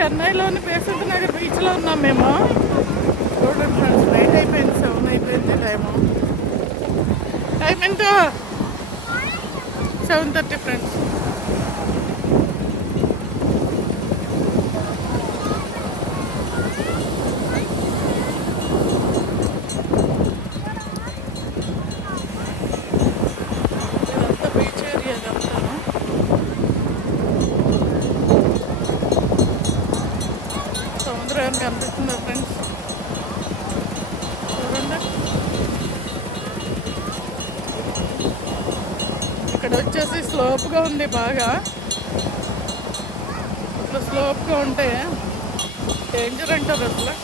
చెన్నైలోని బేసంత్ నగర్ బీచ్లో ఉన్నాం మేము. చూడండి ఫ్రెండ్స్, నైట్ అయిపోయింది, 7 అయిపోయింది టైము. టైం ఎంత? 7:30 ఫ్రెండ్స్. ఇదంతా బీచ్ ఏరియా ఇదంతాను. సముద్రం ఏం కనిపిస్తుందా ఫ్రెండ్స్? చూడండి, ఇక్కడ వచ్చేసి స్లోప్గా ఉంది బాగా. ఇట్లా స్లోప్గా ఉంటే డేంజర్ అంటారు అసలు.